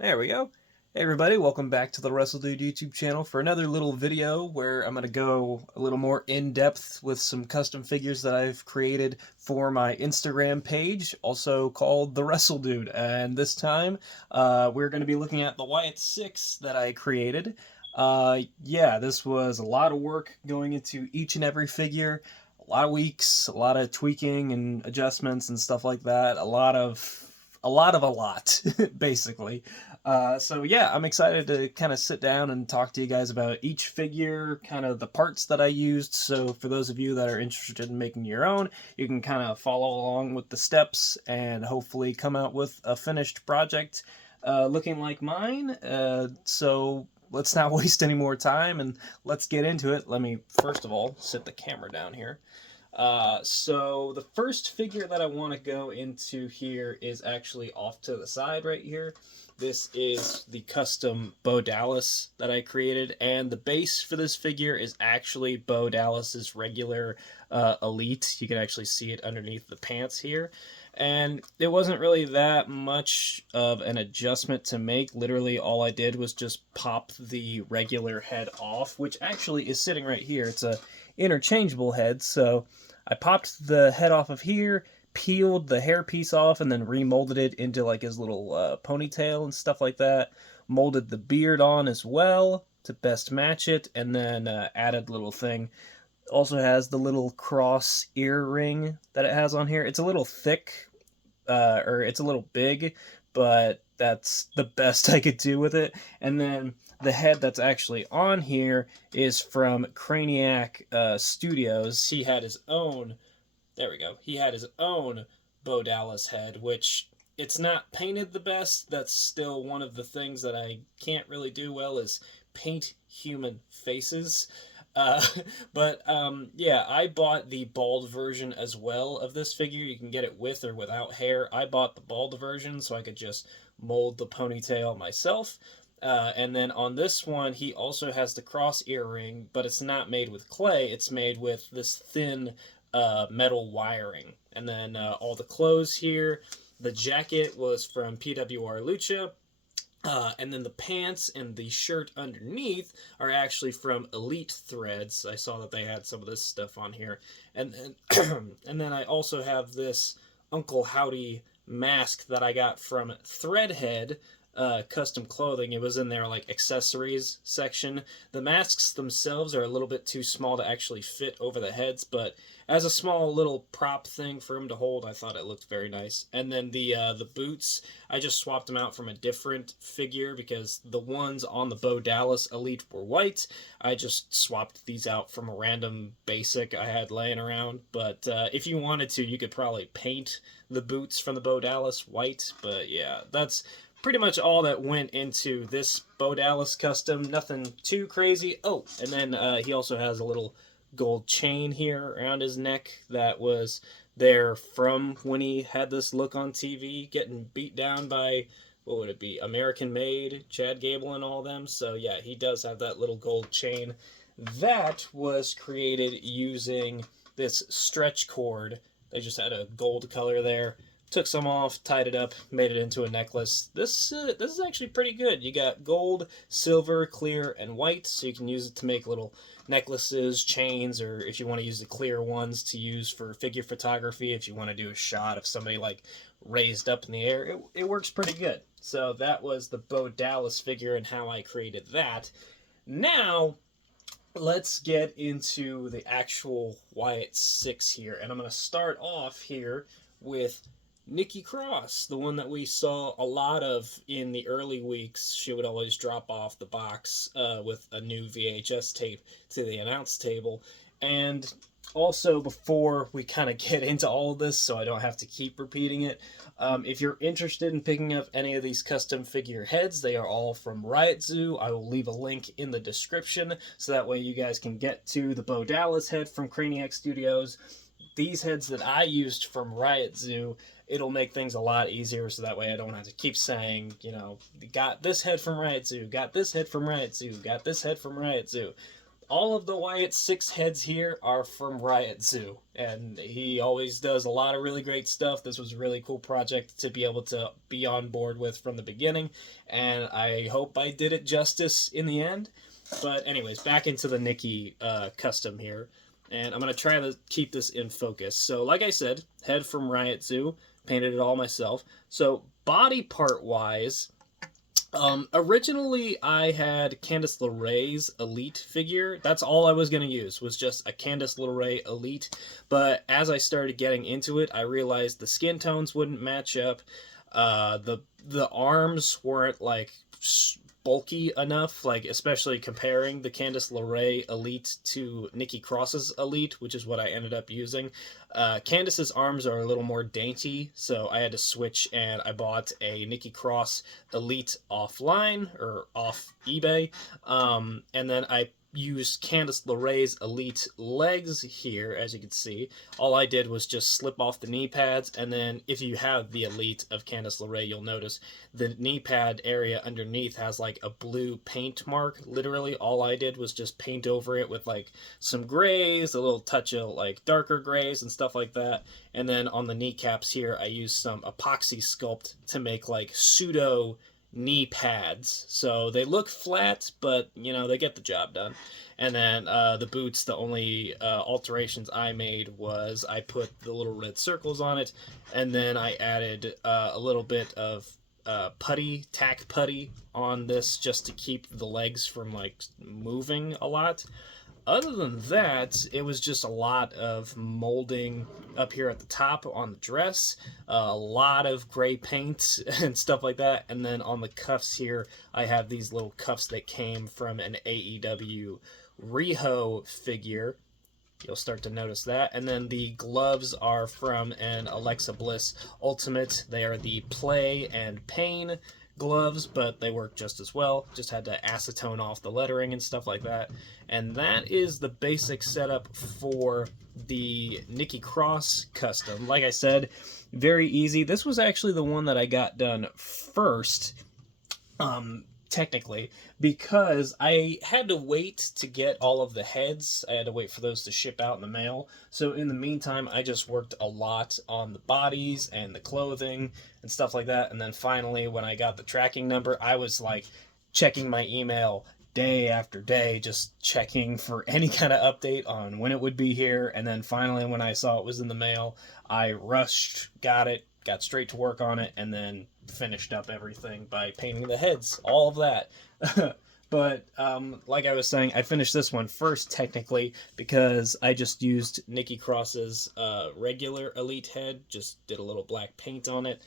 There we go. Hey everybody, welcome back to the WrestleDude YouTube channel for another little video where I'm going to go a little more in-depth with some custom figures that I've created for my Instagram page, also called the WrestleDude. And this time, we're going to be looking at the Wyatt Sicks that I created. Yeah, this was a lot of work going into each and every figure, a lot of weeks, a lot of tweaking and adjustments and stuff like that, a lot, basically. So yeah, I'm excited to kind of sit down and talk to you guys about each figure, kind of the parts that I used. So for those of you that are interested in making your own, you can kind of follow along with the steps and hopefully come out with a finished project looking like mine. So let's not waste any more time and let's get into it. Let me first of all sit the camera down here. So the first figure that I want to go into here is actually off to the side right here. This is the custom Bo Dallas that I created, and the base for this figure is actually Bo Dallas's regular Elite. You can actually see it underneath the pants here. And it wasn't really that much of an adjustment to make. Literally all I did was just pop the regular head off, which actually is sitting right here. It's a interchangeable head, so I popped the head off of here, peeled the hairpiece off, and then remolded it into like his little ponytail and stuff like that. Molded the beard on as well to best match it, and then added little thing. Also has the little cross earring that it has on here. It's a little thick, or it's a little big, but that's the best I could do with it. And then the head that's actually on here is from Craniac Studios. He had his own, there we go, he had his own Bo Dallas head, which it's not painted the best. That's still one of the things that I can't really do well is paint human faces. Uh, but yeah, I bought the bald version as well of this figure. You can get it with or without hair. I bought the bald version so I could just mold the ponytail myself. And then on this one, he also has the cross earring, but it's not made with clay. It's made with this thin metal wiring. And then all the clothes here. The jacket was from PWR Lucha. And then the pants and the shirt underneath are actually from Elite Threads. I saw that they had some of this stuff on here. And then, and then I also have this Uncle Howdy mask that I got from Threadhead Custom Clothing. It was in their like accessories section. The masks themselves are a little bit too small to actually fit over the heads, but as a small little prop thing for him to hold, I thought it looked very nice. And then the boots, I just swapped them out from a different figure because the ones on the Bo Dallas Elite were white. I just swapped these out from a random basic I had laying around. But if you wanted to, you could probably paint the boots from the Bo Dallas white. But yeah, that's pretty much all that went into this Bo Dallas custom. Nothing too crazy. Oh, and then he also has a little gold chain here around his neck that was there from when he had this look on TV, getting beat down by, what would it be, American Made, Chad Gable and all them. So yeah, he does have that little gold chain. That was created using this stretch cord. They just had a gold color there. Took some off, tied it up, made it into a necklace. This is actually pretty good. You got gold, silver, clear, and white, so you can use it to make little necklaces, chains, or if you want to use the clear ones to use for figure photography, if you want to do a shot of somebody like raised up in the air, it works pretty good. So that was the Bo Dallas figure and how I created that. Now, let's get into the actual Wyatt Sicks here, and I'm going to start off here with Nikki Cross, the one that we saw a lot of in the early weeks. She would always drop off the box with a new VHS tape to the announce table. And also, before we kind of get into all of this, so I don't have to keep repeating it, if you're interested in picking up any of these custom figure heads, they are all from Riot Zoo. I will leave a link in the description, so that way you guys can get to the Bo Dallas head from Craniac Studios. These heads that I used from Riot Zoo, it'll make things a lot easier, so that way I don't have to keep saying, you know, got this head from Riot Zoo, got this head from Riot Zoo, got this head from Riot Zoo. all of the Wyatt Sicks heads here are from Riot Zoo, and he always does a lot of really great stuff. This was a really cool project to be able to be on board with from the beginning, and I hope I did it justice in the end. But anyways, back into the Nikki custom here, and I'm going to try to keep this in focus. So like I said, head from Riot Zoo, painted it all myself. So body part wise, originally I had Candice LeRae's Elite figure. That's all I was going to use, was just a Candice LeRae Elite. But as I started getting into it, I realized the skin tones wouldn't match up. The arms weren't like bulky enough, like especially comparing the Candice LeRae Elite to Nikki Cross's Elite, which is what I ended up using. Candice's arms are a little more dainty, so I had to switch, and I bought a Nikki Cross Elite offline, or off eBay, and then I used Candice LeRae's Elite legs here, as you can see. All I did was just slip off the knee pads, and then if you have the Elite of Candice LeRae, you'll notice the knee pad area underneath has like a blue paint mark. Literally, all I did was just paint over it with like some grays, a little touch of like darker grays and stuff like that. And then on the kneecaps here, I used some epoxy sculpt to make like pseudo knee pads, so they look flat, but you know, they get the job done. And then the boots, the only alterations I made was I put the little red circles on it, and then I added a little bit of tack putty on this just to keep the legs from like moving a lot. Other than that, it was just a lot of molding up here at the top on the dress, a lot of gray paint and stuff like that. And then on the cuffs here, I have these little cuffs that came from an AEW Riho figure. You'll start to notice that. And then the gloves are from an Alexa Bliss Ultimate. They are the Play and Pain gloves, but they work just as well. Just had to acetone off the lettering and stuff like that. And that is the basic setup for the Nikki Cross custom. Like I said, very easy. This was actually the one that I got done first, technically, because I had to wait to get all of the heads. I had to wait for those to ship out in the mail. So in the meantime, I just worked a lot on the bodies and the clothing and stuff like that. And then finally, when I got the tracking number, I was like checking my email day after day, just checking for any kind of update on when it would be here. And then finally, when I saw it was in the mail, I rushed, got it, got straight to work on it, and then finished up everything by painting the heads, all of that. But like I was saying, I finished this one first technically because I just used Nikki Cross's regular Elite head, just did a little black paint on it,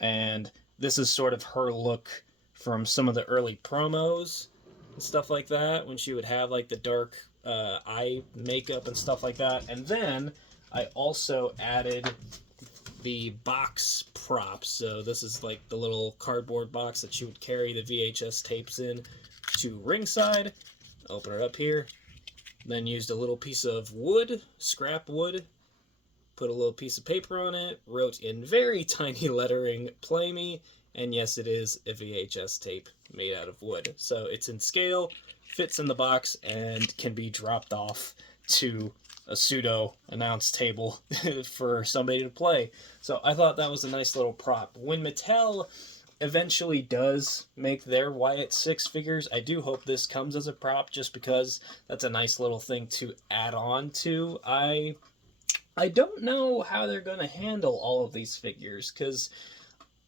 and this is sort of her look from some of the early promos and stuff like that, when she would have like the dark eye makeup and stuff like that. And then I also added the box props. So this is like the little cardboard box that she would carry the VHS tapes in to ringside. Open it up here. Then used a little piece of wood, scrap wood, put a little piece of paper on it, wrote in very tiny lettering, "Play Me," and yes, it is a VHS tape made out of wood. So it's in scale, fits in the box, and can be dropped off to a pseudo announce table for somebody to play. So I thought that was a nice little prop. When Mattel eventually does make their Wyatt Sicks figures, I do hope this comes as a prop, just because that's a nice little thing to add on to. I don't know how they're going to handle all of these figures, because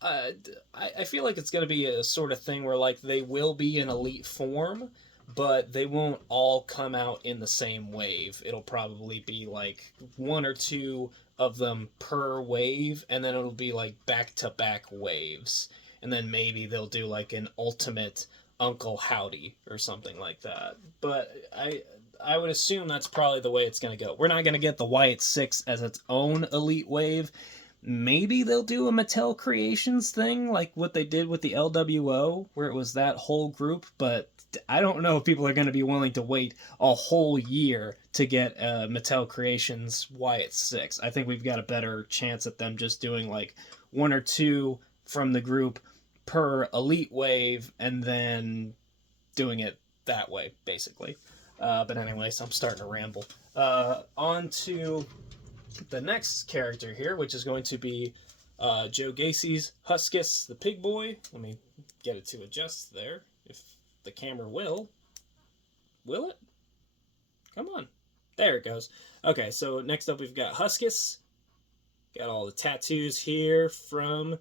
I feel like it's going to be a sort of thing where like they will be in elite form, but they won't all come out in the same wave. It'll probably be like one or two of them per wave, and then it'll be like back-to-back waves. And then maybe they'll do like an ultimate Uncle Howdy or something like that. But I would assume that's probably the way it's going to go. We're not going to get the Wyatt Sicks as its own elite wave. Maybe they'll do a Mattel Creations thing, like what they did with the LWO, where it was that whole group, but I don't know if people are going to be willing to wait a whole year to get Mattel Creations Wyatt Sicks. I think we've got a better chance at them just doing like one or two from the group per elite wave, and then doing it that way, basically. But anyways, I'm starting to ramble. On to the next character here, which is going to be Joe Gacy's Huskus the Pig Boy. Let me get it to adjust there, if the camera will. Will it? Come on. There it goes. Okay, so next up we've got Huskus. Got all the tattoos here from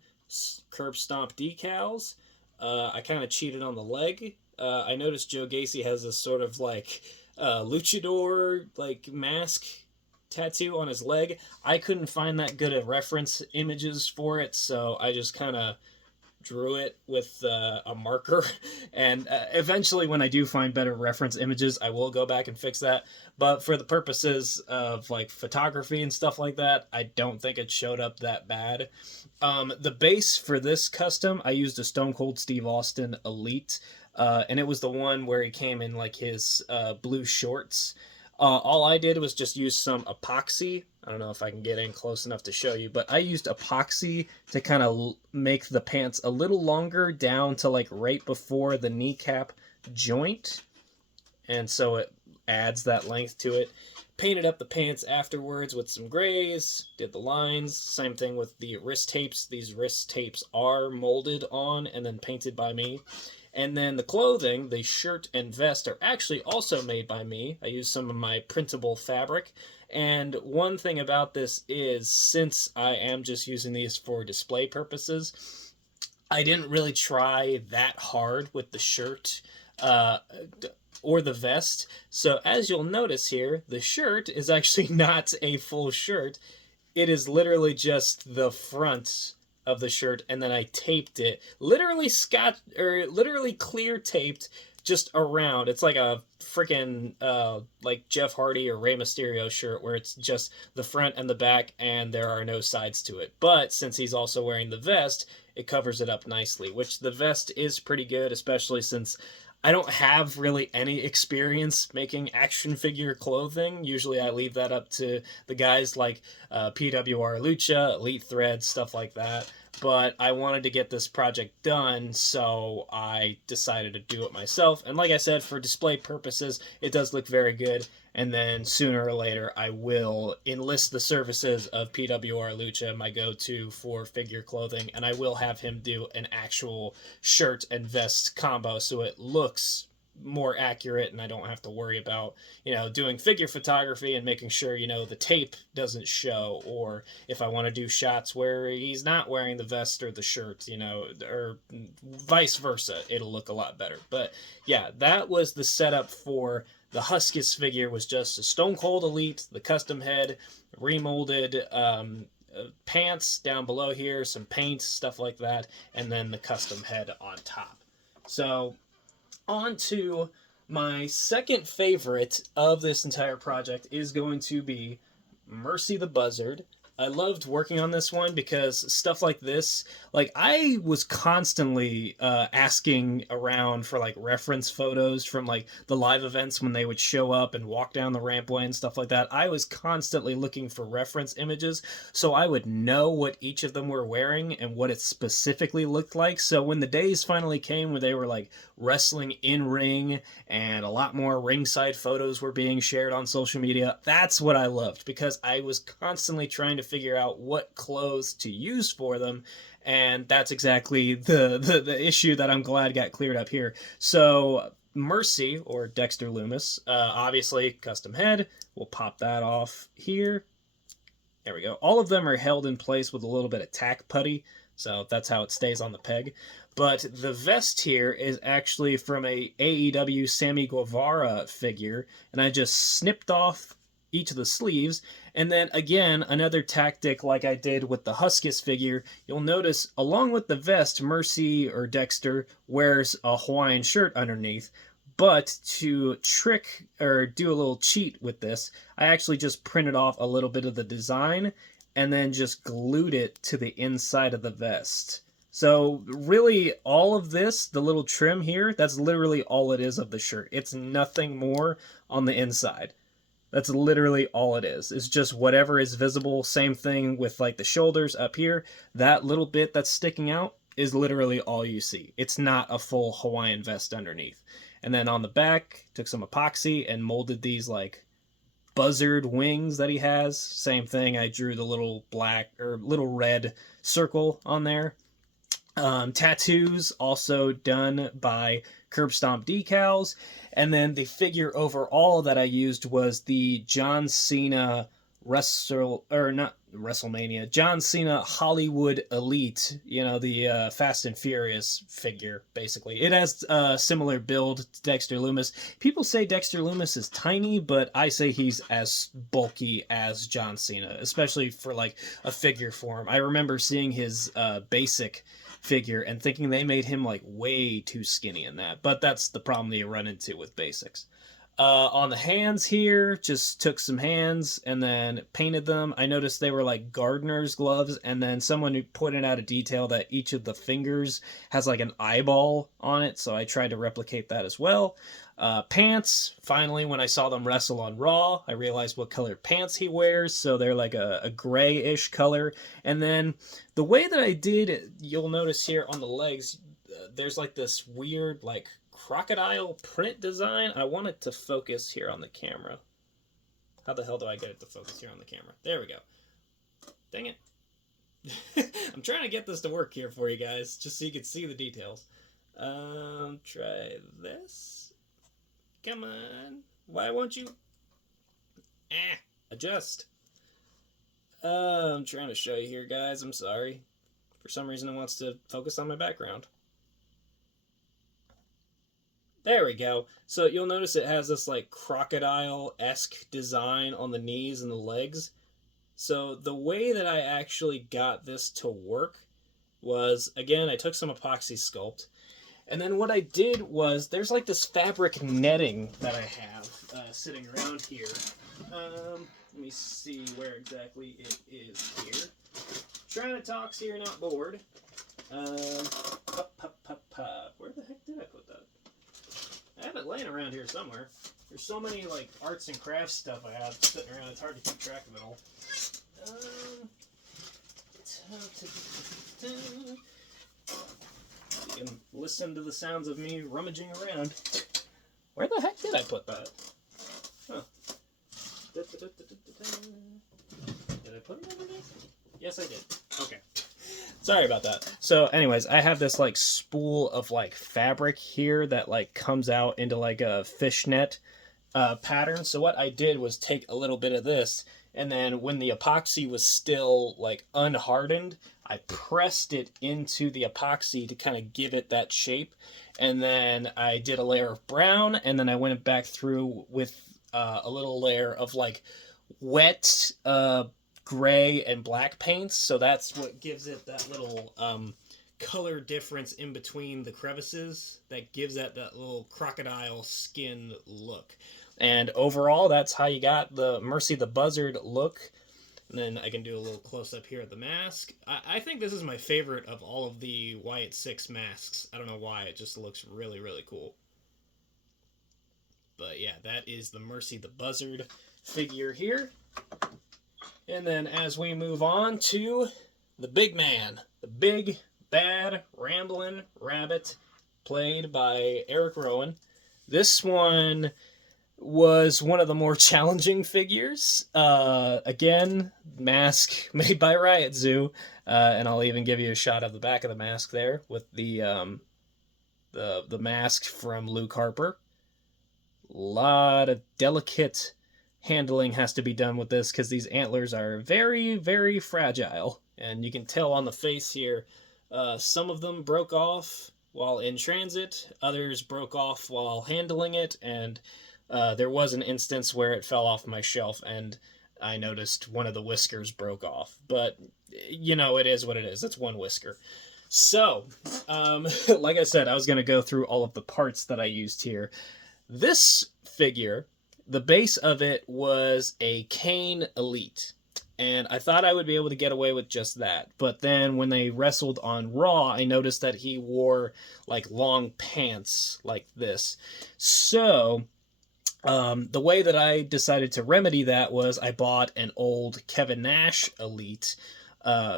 Curb Stomp decals. I kind of cheated on the leg. I noticed Joe Gacy has this sort of like luchador like mask tattoo on his leg. I couldn't find that good of reference images for it, so I just kind of drew it with a marker. And eventually, when I do find better reference images, I will go back and fix that. But for the purposes of like photography and stuff like that, I don't think it showed up that bad. The base for this custom, I used a Stone Cold Steve Austin Elite, and it was the one where he came in like his blue shorts. All I did was just use some epoxy. I don't know if I can get in close enough to show you, but I used epoxy to kind of make the pants a little longer down to like right before the kneecap joint. And so it adds that length to it. Painted up the pants afterwards with some grays, did the lines. Same thing with the wrist tapes. These wrist tapes are molded on and then painted by me. And then the clothing, the shirt and vest, are actually also made by me. I used some of my printable fabric. And one thing about this is, since I am just using these for display purposes, I didn't really try that hard with the shirt or the vest. So as you'll notice here, the shirt is actually not a full shirt. It is literally just the front of the shirt, and then I taped it, literally clear taped just around. It's like a freaking like Jeff Hardy or Rey Mysterio shirt where it's just the front and the back and there are no sides to it. But since he's also wearing the vest, it covers it up nicely, which the vest is pretty good, especially since I don't have really any experience making action figure clothing. Usually I leave that up to the guys like PWR Lucha, Elite Thread, stuff like that. But I wanted to get this project done, so I decided to do it myself. And like I said, for display purposes, it does look very good. And then sooner or later, I will enlist the services of PWR Lucha, my go-to for figure clothing, and I will have him do an actual shirt and vest combo so it looks more accurate and I don't have to worry about, doing figure photography and making sure, the tape doesn't show, or if I want to do shots where he's not wearing the vest or the shirt, or vice versa, it'll look a lot better. But yeah, that was the setup for the Huskus figure. Was just a Stone Cold Elite, the custom head, remolded pants down below here, some paint, stuff like that, and then the custom head on top. So on to my second favorite of this entire project is going to be Mercy the Buzzard. I loved working on this one because stuff like this, like I was constantly asking around for like reference photos from like the live events when they would show up and walk down the rampway and stuff like that. I was constantly looking for reference images so I would know what each of them were wearing and what it specifically looked like. So when the days finally came where they were like wrestling in ring and a lot more ringside photos were being shared on social media, that's what I loved, because I was constantly trying to figure out what clothes to use for them, and that's exactly the issue that I'm glad got cleared up here. So Mercy, or Dexter Loomis, obviously custom head, we'll pop that off here. There we go. All of them are held in place with a little bit of tack putty, so that's how it stays on the peg. But the vest here is actually from a AEW Sammy Guevara figure, and I just snipped off each of the sleeves. And then again, another tactic like I did with the Huskus figure, you'll notice along with the vest, Mercy or Dexter wears a Hawaiian shirt underneath. But to trick or do a little cheat with this, I actually just printed off a little bit of the design and then just glued it to the inside of the vest. So really all of this, the little trim here, that's literally all it is of the shirt. It's nothing more on the inside. That's literally all it is. It's just whatever is visible. Same thing with like the shoulders up here. That little bit that's sticking out, is literally all you see. It's not a full Hawaiian vest underneath. And then on the back, took some epoxy and molded these like Buzzard wings that he has. Same thing, I drew the little black or little red circle on there. Tattoos also done by Curb Stomp Decals. And then the figure overall that I used was the John Cena WrestleMania, John Cena Hollywood Elite, the Fast and Furious figure, basically. It has a similar build to Dexter Lumis. People say Dexter Lumis is tiny, but I say he's as bulky as John Cena, especially for like a figure form. I remember seeing his basic figure and thinking they made him like way too skinny in that, but that's the problem that you run into with basics. On the hands here, just took some hands and then painted them. I noticed they were like gardener's gloves, and then someone pointed out a detail that each of the fingers has like an eyeball on it, so I tried to replicate that as well. Pants, finally, when I saw them wrestle on Raw, I realized what color pants he wears, so they're like a grayish color. And then the way that I did, you'll notice here on the legs, there's like this weird like crocodile print design. I want it to focus here on the camera. How the hell do I get it to focus here on the camera? There we go. Dang it. I'm trying to get this to work here for you guys, just so you can see the details. Try this. Come on. Why won't you? Adjust. I'm trying to show you here, guys. I'm sorry. For some reason, it wants to focus on my background. There we go. So you'll notice it has this like crocodile-esque design on the knees and the legs. So the way that I actually got this to work was, again, I took some epoxy sculpt. And then what I did was, there's like this fabric netting that I have sitting around here. Let me see where exactly it is here. Trying to talk so you're not bored. Where the heck did I put that? I have it laying around here somewhere. There's so many like arts and crafts stuff I have sitting around, it's hard to keep track of it all. You can listen to the sounds of me rummaging around. Where the heck did I put that? Huh. Did I put it over there? Yes, I did. Okay. Sorry about that. So anyways, I have this like spool of like fabric here that like comes out into like a fishnet pattern. So what I did was take a little bit of this, and then when the epoxy was still like unhardened, I pressed it into the epoxy to kind of give it that shape. And then I did a layer of brown, and then I went back through with a little layer of like wet gray and black paints, so that's what gives it that little color difference in between the crevices that gives that little crocodile skin look. And overall, that's how you got the Mercy the Buzzard look. And then I can do a little close-up here at the mask. I think this is my favorite of all of the Wyatt Sicks masks. I don't know why, it just looks really, really cool. But yeah, that is the Mercy the Buzzard figure here. And then as we move on to the big man, the big, bad, rambling rabbit, played by Eric Rowan. This one was one of the more challenging figures. Again, mask made by Riot Zoo, and I'll even give you a shot of the back of the mask there with the mask from Luke Harper. A lot of delicate handling has to be done with this because these antlers are very, very fragile. And you can tell on the face here, some of them broke off while in transit, others broke off while handling it, and there was an instance where it fell off my shelf and I noticed one of the whiskers broke off. But, you know, it is what it is. It's one whisker. So, like I said, I was going to go through all of the parts that I used here. This figure, the base of it was a Kane Elite, and I thought I would be able to get away with just that. But then when they wrestled on Raw, I noticed that he wore like long pants like this. So the way that I decided to remedy that was I bought an old Kevin Nash Elite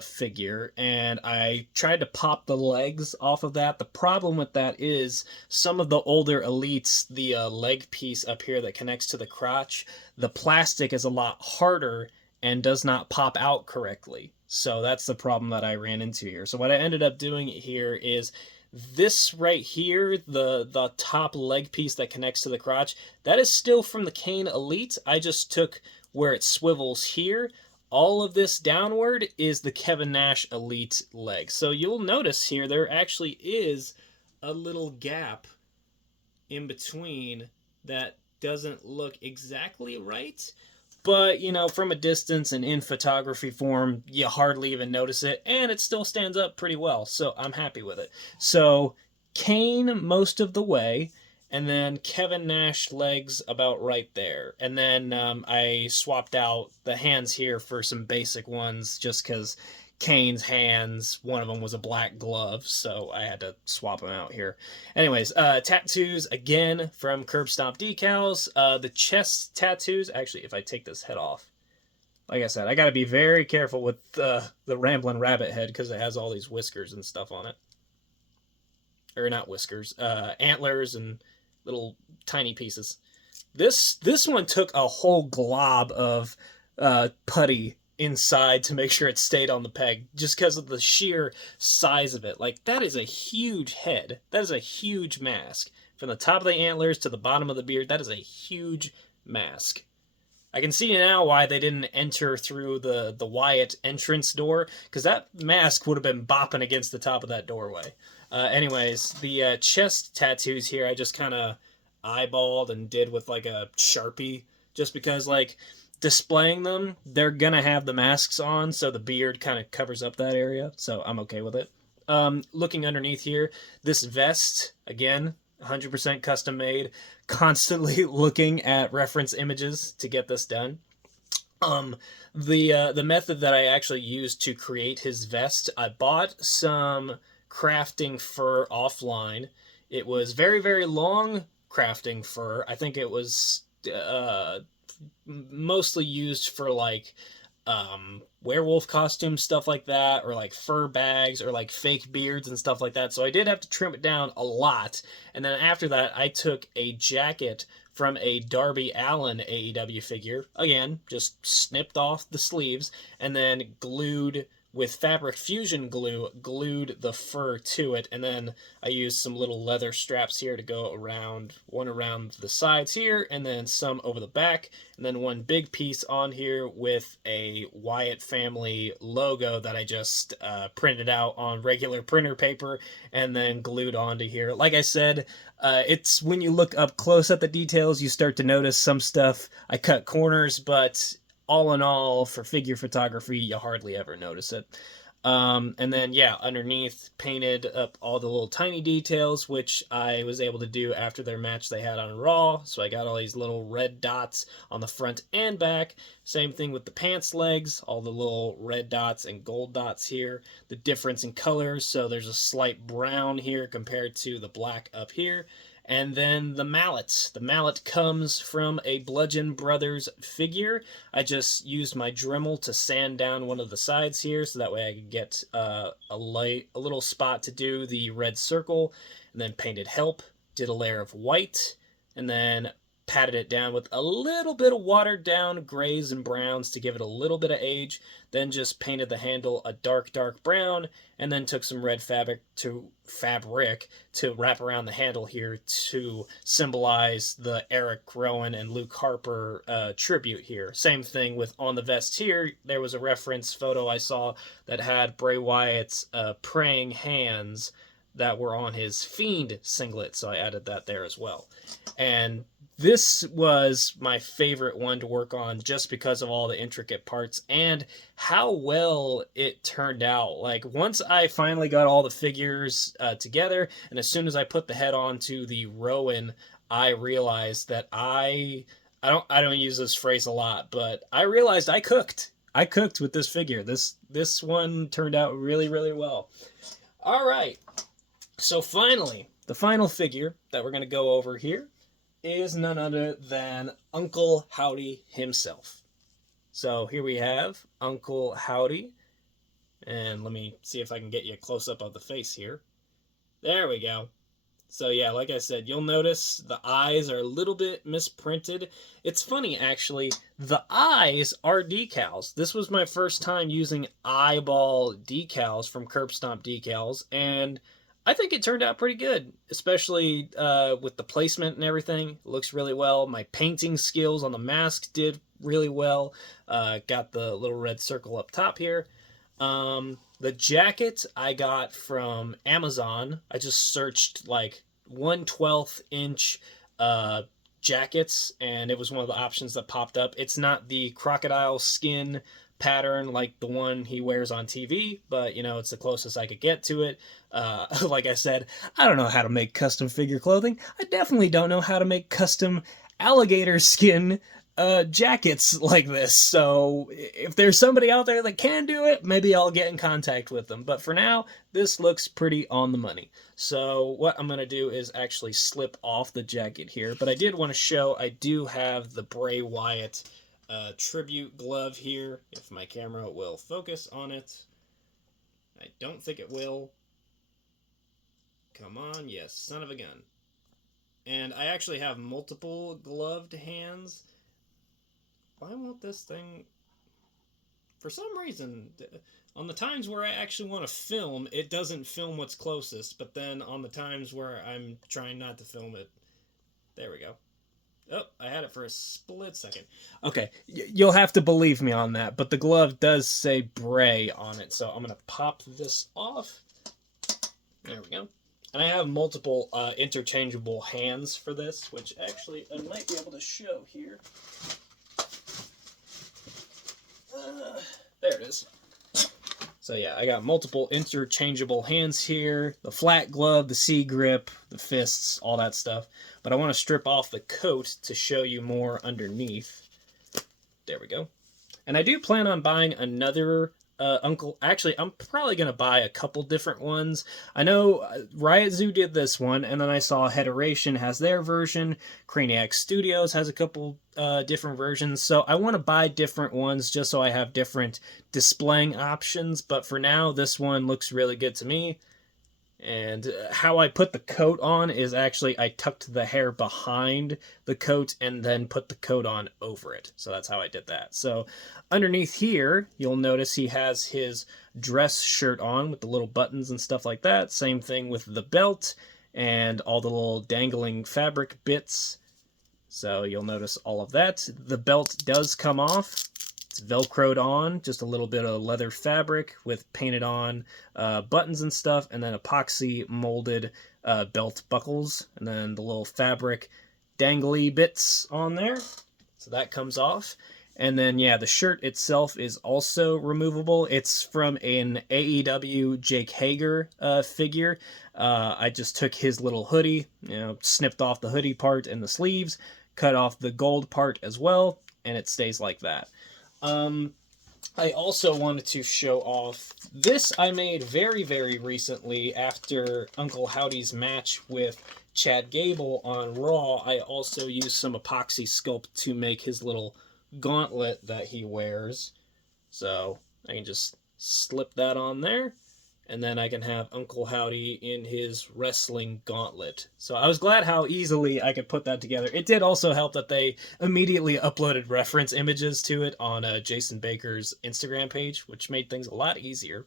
figure, and I tried to pop the legs off of that. The problem with that is some of the older elites, the leg piece up here that connects to the crotch, the plastic is a lot harder and does not pop out correctly. So that's the problem that I ran into here. So what I ended up doing here is this right here, the top leg piece that connects to the crotch, that is still from the Kane Elite. I just took where it swivels here. All of this downward is the Kevin Nash Elite leg. So you'll notice here there actually is a little gap in between that doesn't look exactly right. But, you know, from a distance and in photography form, you hardly even notice it, and it still stands up pretty well, so I'm happy with it. So, Kane most of the way, and then Kevin Nash legs about right there. And then I swapped out the hands here for some basic ones, just because Kane's hands, one of them was a black glove, so I had to swap them out here. Anyways, tattoos, again, from Curb Stomp Decals. The chest tattoos, actually, if I take this head off, like I said, I gotta be very careful with the Ramblin' Rabbit head, because it has all these whiskers and stuff on it. Or not whiskers, antlers and little tiny pieces. This one took a whole glob of putty inside to make sure it stayed on the peg, just because of the sheer size of it. Like, that is a huge head. That is a huge mask. From the top of the antlers to the bottom of the beard, that is a huge mask. I can see now why they didn't enter through the Wyatt entrance door, because that mask would have been bopping against the top of that doorway. Anyways, the chest tattoos here, I just kind of eyeballed and did with like a Sharpie, just because, like, displaying them, they're gonna have the masks on, so the beard kind of covers up that area, so I'm okay with it. Looking underneath here, this vest, again, 100% custom made, constantly looking at reference images to get this done. The method that I actually used to create his vest, I bought some crafting fur offline. It was very, very long crafting fur. I think it was mostly used for like werewolf costumes, stuff like that, or like fur bags, or like fake beards and stuff like that. So I did have to trim it down a lot. And then after that, I took a jacket from a Darby Allin AEW figure, again, just snipped off the sleeves, and then glued with fabric fusion glue, glued the fur to it, and then I used some little leather straps here to go around, one around the sides here, and then some over the back, and then one big piece on here with a Wyatt family logo that I just printed out on regular printer paper, and then glued onto here. Like I said, it's when you look up close at the details, you start to notice some stuff. I cut corners, but all in all, for figure photography, you hardly ever notice it. And then, yeah, underneath, painted up all the little tiny details, which I was able to do after their match they had on Raw. So I got all these little red dots on the front and back. Same thing with the pants legs, all the little red dots and gold dots here. The difference in colors, so there's a slight brown here compared to the black up here. And then the mallet. The mallet comes from a Bludgeon Brothers figure. I just used my Dremel to sand down one of the sides here, so that way I could get a little spot to do the red circle, and then painted help, did a layer of white, and then patted it down with a little bit of watered down grays and browns to give it a little bit of age, then just painted the handle a dark brown, and then took some red fabric to wrap around the handle here to symbolize the Eric Rowan and Luke Harper tribute here. Same thing with on the vest here, there was a reference photo I saw that had Bray Wyatt's praying hands that were on his Fiend singlet, so I added that there as well. And this was my favorite one to work on just because of all the intricate parts and how well it turned out. Like, once I finally got all the figures together, and as soon as I put the head onto the Rowan, I realized that I don't use this phrase a lot, but I realized I cooked. I cooked with this figure. This one turned out really, really well. All right. So finally, the final figure that we're going to go over here is none other than Uncle Howdy himself. So here we have Uncle Howdy And let me see if I can get you a close-up of the face here. There we go. So yeah, like I said, you'll notice the eyes are a little bit misprinted. It's funny, actually. The eyes are decals. This was my first time using eyeball decals from Curb Stomp Decals, and I think it turned out pretty good, especially with the placement and everything. It looks really well. My painting skills on the mask did really well. Got the little red circle up top here. The jacket I got from Amazon. I just searched like 1/12 inch jackets, and it was one of the options that popped up. It's not the crocodile skin pattern like the one he wears on TV, but you know, it's the closest I could get to it. Like I said, I don't know how to make custom figure clothing. I definitely don't know how to make custom alligator skin jackets like this. So if there's somebody out there that can do it, maybe I'll get in contact with them. But for now, this looks pretty on the money. So what I'm going to do is actually slip off the jacket here. But I did want to show I do have the Bray Wyatt tribute glove here. If my camera will focus on it. I don't think it will. Come on, yes, son of a gun. And I actually have multiple gloved hands. Why won't this thing... For some reason, on the times where I actually want to film, it doesn't film what's closest, but then on the times where I'm trying not to film it... There we go. Oh, I had it for a split second. Okay, you'll have to believe me on that, but the glove does say Bray on it, so I'm going to pop this off. There we go. And I have multiple interchangeable hands for this, which actually I might be able to show here. There it is. So yeah, I got multiple interchangeable hands here. The flat glove, the C-grip, the fists, all that stuff. But I want to strip off the coat to show you more underneath. There we go. And I do plan on buying another Actually, I'm probably going to buy a couple different ones. I know Riot Zoo did this one, and then I saw Hederation has their version. Craniac Studios has a couple different versions. So I want to buy different ones just so I have different displaying options. But for now, this one looks really good to me. And how I put the coat on is actually I tucked the hair behind the coat and then put the coat on over it. So that's how I did that. So underneath here, you'll notice he has his dress shirt on with the little buttons and stuff like that. Same thing with the belt and all the little dangling fabric bits. So you'll notice all of that. The belt does come off. It's velcroed on, just a little bit of leather fabric with painted on buttons and stuff, and then epoxy molded belt buckles, and then the little fabric dangly bits on there. So that comes off. And then, yeah, the shirt itself is also removable. It's from an AEW Jake Hager figure. I just took his little hoodie, snipped off the hoodie part and the sleeves, cut off the gold part as well, and it stays like that. I also wanted to show off this I made very, very recently after Uncle Howdy's match with Chad Gable on Raw. I also used some epoxy sculpt to make his little gauntlet that he wears. So I can just slip that on there, and then I can have Uncle Howdy in his wrestling gauntlet. So I was glad how easily I could put that together. It did also help that they immediately uploaded reference images to it on Jason Baker's Instagram page, which made things a lot easier.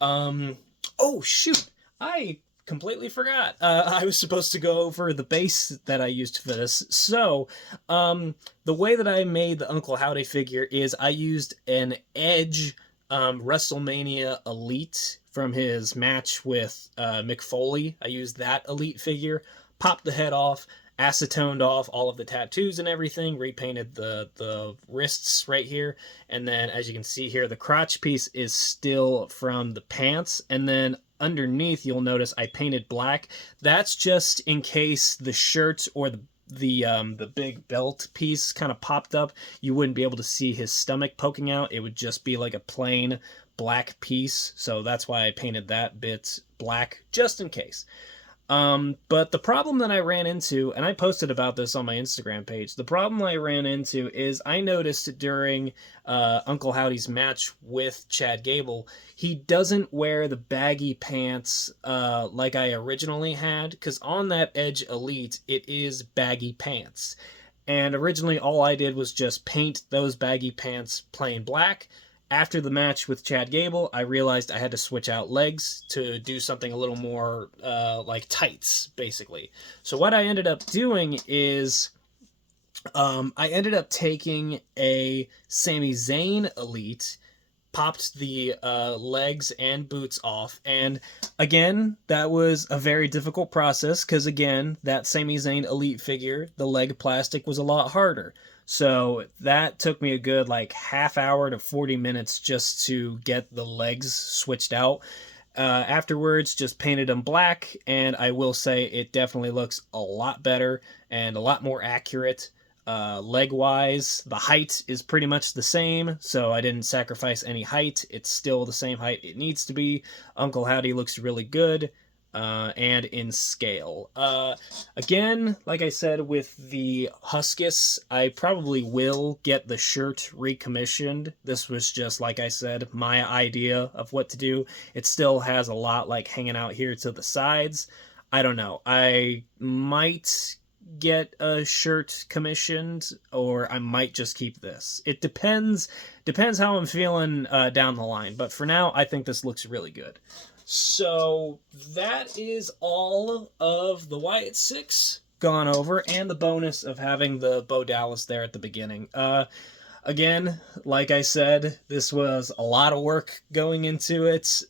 Oh, shoot! I completely forgot. I was supposed to go over the base that I used for this. So, the way that I made the Uncle Howdy figure is I used an Edge WrestleMania Elite from his match with Mick Foley. I used that Elite figure, popped the head off, acetoned off all of the tattoos and everything, repainted the wrists right here, and then as you can see here, the crotch piece is still from the pants, and then underneath you'll notice I painted black. That's just in case the shirt or the big belt piece kind of popped up, you wouldn't be able to see his stomach poking out. It would just be like a plain black piece, so that's why I painted that bit black, just in case. But the problem that I ran into, and I posted about this on my Instagram page, the problem I ran into is I noticed during Uncle Howdy's match with Chad Gable, he doesn't wear the baggy pants like I originally had, because on that Edge Elite, it is baggy pants. And originally all I did was just paint those baggy pants plain black. After the match with Chad Gable, I realized I had to switch out legs to do something a little more like tights, basically. So what I ended up doing is I ended up taking a Sami Zayn Elite, popped the legs and boots off, and again, that was a very difficult process because, again, that Sami Zayn Elite figure, the leg plastic was a lot harder. So that took me a good like half hour to 40 minutes just to get the legs switched out. Afterwards, just painted them black, and I will say it definitely looks a lot better and a lot more accurate. Leg-wise, the height is pretty much the same, so I didn't sacrifice any height. It's still the same height it needs to be. Uncle Howdy looks really good. And in scale. Again, like I said, with the Huskus, I probably will get the shirt recommissioned. This was just, like I said, my idea of what to do. It still has a lot like hanging out here to the sides. I don't know. I might get a shirt commissioned, or I might just keep this. It depends how I'm feeling down the line. But for now, I think this looks really good. So that is all of the Wyatt Sicks gone over, and the bonus of having the Bo Dallas there at the beginning. Again, like I said, this was a lot of work going into it.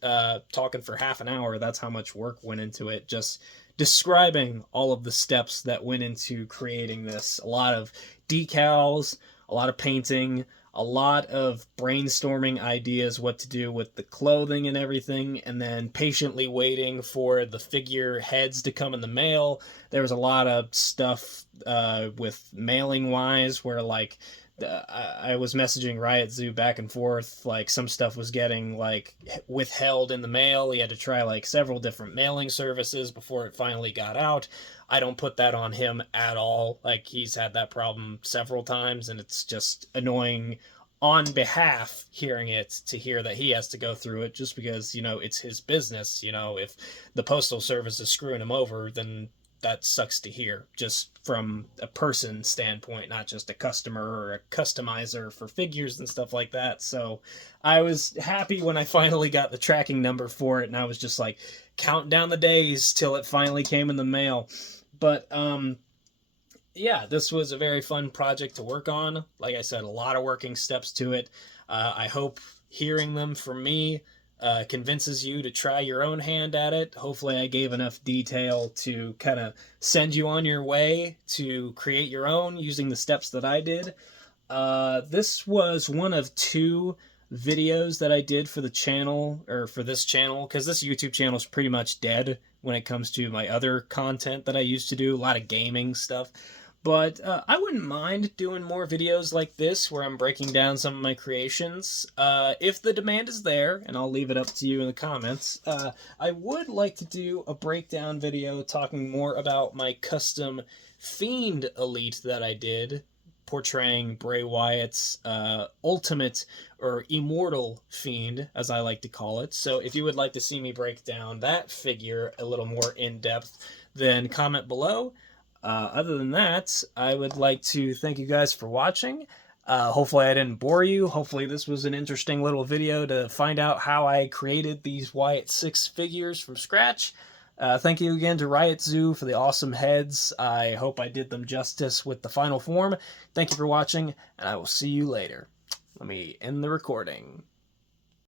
Talking for half an hour, that's how much work went into it. Just describing all of the steps that went into creating this. A lot of decals, a lot of painting, a lot of brainstorming ideas what to do with the clothing and everything, and then patiently waiting for the figure heads to come in the mail. There was a lot of stuff with mailing wise where like I was messaging Riot Zoo back and forth, like some stuff was getting like withheld in the mail. He had to try like several different mailing services before it finally got out. I don't put that on him at all. Like, he's had that problem several times, and it's just annoying on behalf hearing it, to hear that he has to go through it, just because, you know, it's his business. You know, if the postal service is screwing him over, then that sucks to hear, just from a person standpoint, not just a customer or a customizer for figures and stuff like that. So I was happy when I finally got the tracking number for it, and I was just like counting down the days till it finally came in the mail. But yeah, this was a very fun project to work on. Like I said, a lot of working steps to it. I hope hearing them from me convinces you to try your own hand at it. Hopefully I gave enough detail to kind of send you on your way to create your own using the steps that I did. This was one of 2 videos that I did for the channel, or for this channel, because this YouTube channel is pretty much dead when it comes to my other content that I used to do, a lot of gaming stuff. But I wouldn't mind doing more videos like this where I'm breaking down some of my creations. If the demand is there, and I'll leave it up to you in the comments, I would like to do a breakdown video talking more about my custom Fiend Elite that I did, portraying Bray Wyatt's ultimate or immortal Fiend, as I like to call it. So if you would like to see me break down that figure a little more in depth, then comment below. Other than that, I would like to thank you guys for watching. Hopefully I didn't bore you. Hopefully this was an interesting little video to find out how I created these Wyatt Sicks figures from scratch. Thank you again to Riot Zoo for the awesome heads. I hope I did them justice with the final form. Thank you for watching, and I will see you later. Let me end the recording.